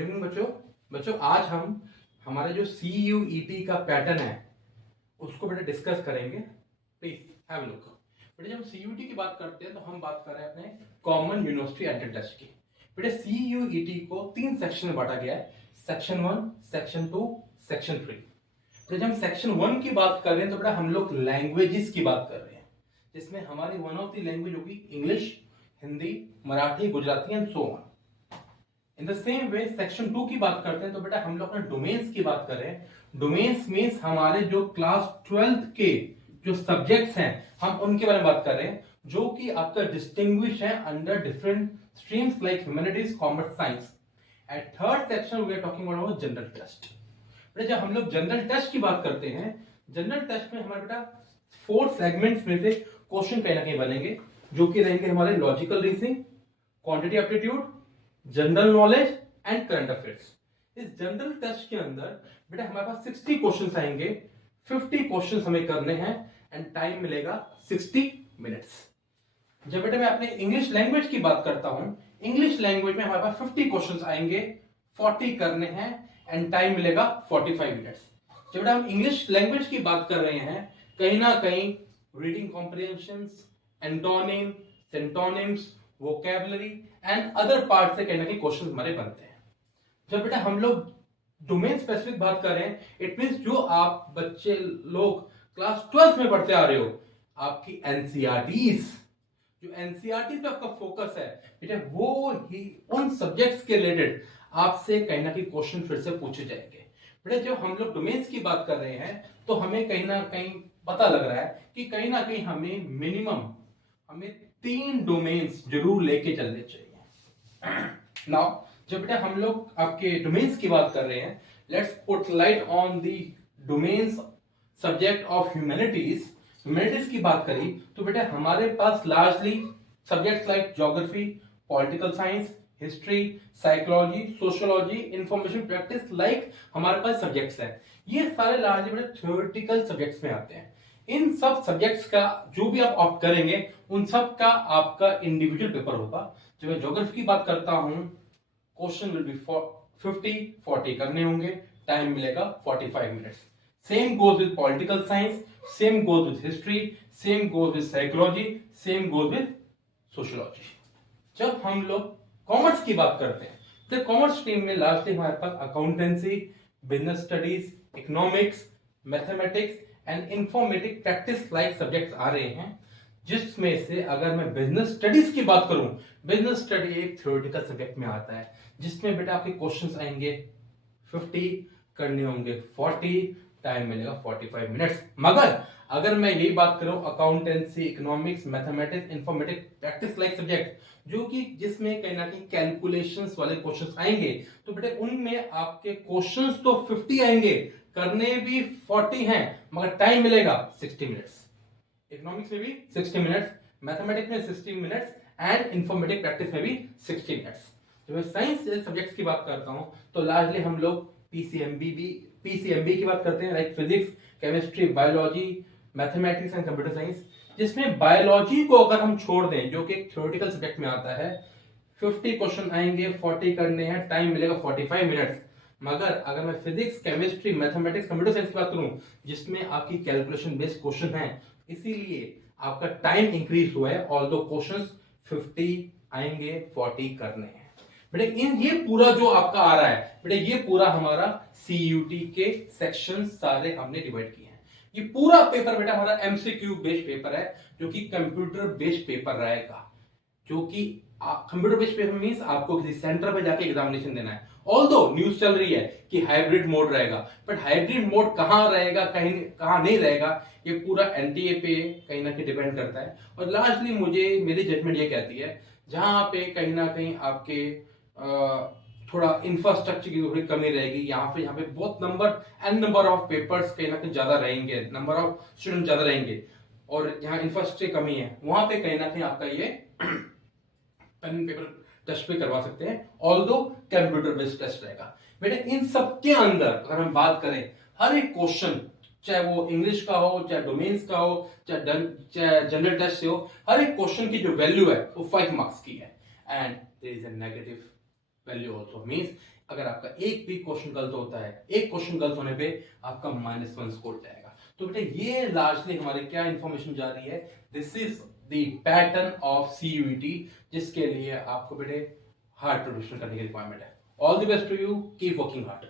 Evening बच्चों आज हम हमारे जो CUET का पैटर्न है उसको बेटा डिस्कस करेंगे। Please have look. बेटा जब CUET की बात करते हैं तो हम बात कर रहे हैं अपने कॉमन यूनिवर्सिटी एंट्रेंस टेस्ट की। बेटा CUET को 3 सेक्शन में बांटा गया है, सेक्शन 1, सेक्शन 2, सेक्शन 3। तो जब हम सेक्शन 1 की बात कर रहे हैं तो बेटा हम लोग लैंग्वेजेस की बात कर रहे हैं, जिसमें हमारी वन ऑफ द लैंग्वेज होगी English, Hindi, Marathi, Gujarati and so on. In the same way section 2 की बात करते हैं तो बेटा हम लोग अपने डोमेन्स की बात कर रहे हैं। डोमेन्स मीन्स हमारे जो क्लास 12th के जो सब्जेक्ट्स हैं हम उनके बारे में बात कर रहे हैं, जो कि आपका डिस्टिंग्विश है under different streams like humanities, commerce, science. At third section we are talking about general test. बेटा जब हम लोग जनरल टेस्ट की बात करते हैं, जनरल टेस्ट में हमारे बेटा 4 सेगमेंट्स में से क्वेश्चन कहीं ना कहीं बनेंगे, जो कि रहेंगे हमारे logical reasoning, quantity aptitude, general knowledge and current affairs. इस जनरल टेस्ट के अंदर बेटा हमारे पास 60 क्वेश्चंस आएंगे, 50 क्वेश्चंस हमें करने हैं एंड टाइम मिलेगा 60 मिनट्स। जब बेटा मैं अपने इंग्लिश लैंग्वेज की बात करता हूं, इंग्लिश लैंग्वेज में हमारे पास 50 क्वेश्चंस आएंगे, 40 करने हैं एंड टाइम मिलेगा 45 मिनट्स। जब बेटा हम इंग्लिश लैंग्वेज की बात कर रहे हैं, कहीं ना कहीं reading comprehensions, antonym, synonyms, vocabulary and other part से कहीं ना कहीं क्वेश्चन हमारे बनते हैं। जब बेटा हम लोग डोमेन स्पेसिफिक बात कर रहे हैं, इट मींस जो आप बच्चे लोग क्लास 12th में पढ़ते आ रहे हो, आपकी एनसीईआरटीज, जो एनसीईआरटी पे आपका फोकस है बेटा, वो ही उन सब्जेक्ट्स के रिलेटेड आपसे कहीं ना कहीं क्वेश्चन फिर से पूछे जाएंगे। बेटा जब हम लोग डोमेन्स की बात कर रहे हैं तो हमें कहीं ना कहीं पता लग रहा है कि कहीं ना कहीं हमें मिनिमम 3 डोमेन्स जरूर लेके चलने चाहिए। नाउ जब बेटा हम लोग आपके डोमेन्स की बात कर रहे हैं, let's put light on the domains subject of humanities. Humanities की बात करी तो बेटा हमारे पास largely subjects like geography, political science, history, psychology, sociology, information practice like हमारे पास सब्जेक्ट्स हैं। ये सारे लार्जली बेटा थ्योरेटिकल सब्जेक्ट्स में आते हैं। इन सब सब्जेक्ट्स का जो भी आप ऑप्ट करेंगे उन सब का आपका इंडिविजुअल पेपर होगा। जब मैं ज्योग्राफी की बात करता हूं, क्वेश्चन विल बी 50-40 करने होंगे, टाइम मिलेगा 45 minutes. Same goes with political science, same goes with history, same goes with psychology, same goes with sociology. जब हम लोग कॉमर्स की बात करते हैं तो कॉमर्स स्ट्रीम में लास्टली हमारे पास accountancy, business studies, economics, mathematics and informatic practice like subjects आ रहे हैं, जिसमें से अगर मैं बिजनेस स्टडीज की बात करूं, बिजनेस स्टडी एक थ्योरेटिकल सब्जेक्ट में आता है, जिसमें बेटा आपके क्वेश्चंस आएंगे 50, करने होंगे 40, टाइम मिलेगा 45 मिनट्स। मगर अगर मैं यही बात करूं accountancy, economics, mathematics, informatic practice like subject, जो कि जिसमें कहीं ना कहीं कैलकुलेशंस वाले क्वेश्चंस आएंगे, तो बेटे उनमें आपके क्वेश्चंस तो 50 आएंगे, करने भी 40 हैं, मगर टाइम मिलेगा 60 मिनट्स। इकोनॉमिक्स में भी 60 मिनट्स, मैथमेटिक्स में 60 मिनट्स एंड इंफॉर्मेटिक प्रैक्टिस में भी 60 मिनट्स। जब मैं साइंस सब्जेक्ट्स की बात करता हूं तो लार्जली हम लोग पीसीएमबी की बात करते हैं, like physics, chemistry, biology, mathematics and computer science, जिसमें बायोलॉजी को अगर हम छोड़ दें, जो कि एक थ्योरेटिकल सब्जेक्ट में आता है, 50 क्वेश्चन आएंगे, 40 करने हैं, टाइम मिलेगा 45 मिनट्स। मगर अगर मैं physics, chemistry, mathematics, computer science की बात करूं, जिसमें आपकी कैलकुलेशन बेस्ड क्वेश्चन है, इसीलिए आपका टाइम इंक्रीज हुआ है, ऑल्दो क्वेश्चंस 50 आएंगे, 40 करने हैं। बेटे ये पूरा जो आपका आ रहा है, बेटे ये पूरा हमारा CUT के सेक्शन सारे हमने डिवाइड किए हैं। ये पूरा पेपर बेटा हमारा MCQ बेस्ड पेपर है, जो कि कंप्यूटर बेस्ड पेपर रहेगा, जो कि कंप्यूटर बेस्ड पेपर मींस आपको किसी सेंटर पे जाके एग्जामिनेशन देना है। ऑल्दो न्यूज चल रही है कि हाइब्रिड मोड रहेगा, बट हाइब्रिड मोड कहां रहेगा, कहां नहीं रहेगा, ये पूरा एनटीए पे कहीं ना कहीं डिपेंड करता है। और लास्टली मेरी जजमेंट ये कहती है, जहां पे कहीं ना कहीं आपके थोड़ा इंफ्रास्ट्रक्चर की थोड़ी कमी रहेगी, यहाँ पे बहुत नंबर ऑफ पेपर्स कहीं ना कहीं ज्यादा रहेंगे, नंबर ऑफ स्टूडेंट ज्यादा रहेंगे, और जहाँ इंफ्रास्ट्रक्चर कमी है वहां पे कहीं ना कहीं आपका ये पेन पेपर टेस्ट पे करवा सकते हैं, ऑल्दो कंप्यूटर बेस्ड टेस्ट रहेगा। बेटे इन सब के अंदर अगर हम बात करें, हर एक क्वेश्चन, चाहे वो इंग्लिश का हो, चाहे डोमेन्स का हो, चाहे जनरल टेस्ट से हो, हर एक क्वेश्चन की जो वैल्यू है वो 5 मार्क्स की है, and there is a negative value also, means अगर आपका एक भी क्वेश्चन गलत होता है, एक क्वेश्चन गलत होने पे आपका -1 स्कोर जाएगा। तो बेटे ये लार्जली हमारे क्या इंफॉर्मेशन जा रही है, this is the pattern of CUET, जिसके लिए आपको बेटे हार्ड प्रिपरेशन करने की रिक्वायरमेंट है। All the best to you, keep working hard.